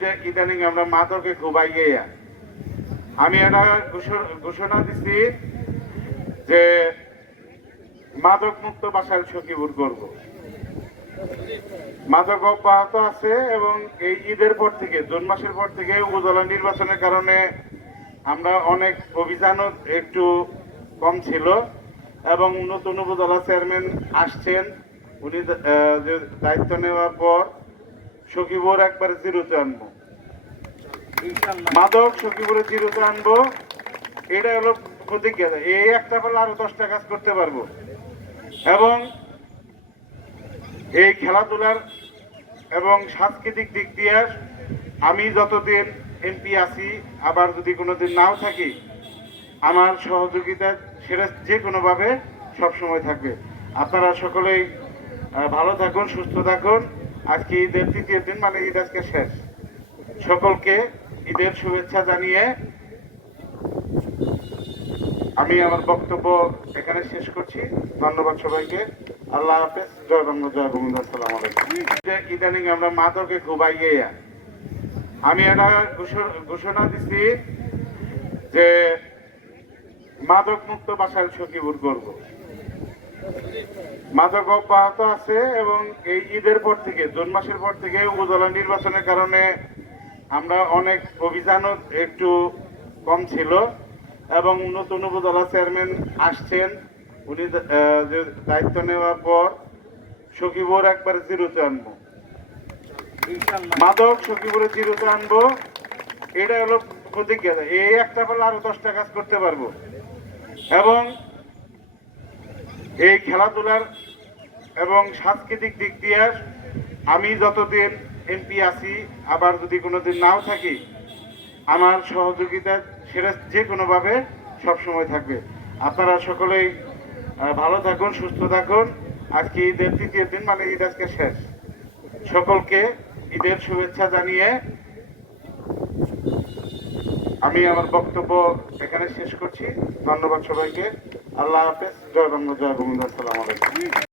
ইদানিং আমরা মাদকে ঘুমাইয়ে আমি একটা ঘোষণা- দিছি যে মাদক মুক্ত বাসায় সখীপুর করব। মাদক অব্যাহত আছে এবং এই ঈদের পর থেকে, জুন মাসের পর থেকে উপজেলা নির্বাচনের কারণে আমরা অনেক অভিযানও একটু কম ছিল এবং নতুন উপজেলা চেয়ারম্যান আসছেন। উনি দায়িত্ব নেওয়ার পর সখীপুর একবার জিরোতে আনব। মাদক সখীপুরে জিরোতে আনব। এটা হলো প্রতিজ্ঞা। এই একটা পারলে আরও দশটা কাজ করতে পারব। এবং এই খেলাধুলার এবং সাংস্কৃতিক দিক দিয়ে আমি যতদিন এমপি আছি আবার যদি কোনোদিন নাও থাকি আমার সহযোগিতা সেটা যে কোনোভাবে সবসময় থাকবে। আপনারা সকলেই ভালো থাকুন সুস্থ থাকুন। আজকে ঈদের তৃতীয় দিন মানে ঈদ আজকে শেষ। সকলকে ঈদের শুভেচ্ছা জানিয়ে আমি আমার বক্তব্য এখানে শেষ করছি। ধন্যবাদ সবাইকে। আল্লাহ হাফেজ। জয় বাংলা, জয় বঙ্গ আসসালাম আলাইকুম। ইদানিং আমরা মাদকে ঘুমাইয়ে আমি ঘোষণা- ঘোষণা দিছি যে মাদক মুক্ত বাসায় সখীপুর করব। মাদক অব্যাহত আছে এবং এই ঈদের পর থেকে জুন মাসের পর থেকে উপজেলা নির্বাচনের কারণে আমরা অনেক অভিযানও একটু কম ছিল এবং নতুন উপজেলা চেয়ারম্যান আসছেন। উনি দায়িত্ব নেওয়ার পর সখীপুর একবার জিরোতে আনব। মাদক সখীপুরে জিরোতে আনব। এটা হলো প্রতিজ্ঞা। এই একটা পারলে আরও দশটা কাজ করতে পারব। এবং এই খেলাধুলার এবং সাংস্কৃতিক দিক দিয়ে আমি যতদিন এমপি আছি, আবার যদি কোনোদিন নাও থাকি, আমার সহযোগিতা সেটা যে কোনোভাবে সবসময় থাকবে। আপনারা সকলেই ভালো থাকুন, সুস্থ থাকুন। আজকে ঈদের তৃতীয় দিন মানে ঈদ আজকে শেষ। সকলকে ঈদের শুভেচ্ছা জানিয়ে আমি আমার বক্তব্য এখানে শেষ করছি। ধন্যবাদ সবাইকে। আল্লাহ হাফেজ জয় বাংলা জয় বঙ্গ আসসালামু আলাইকুম।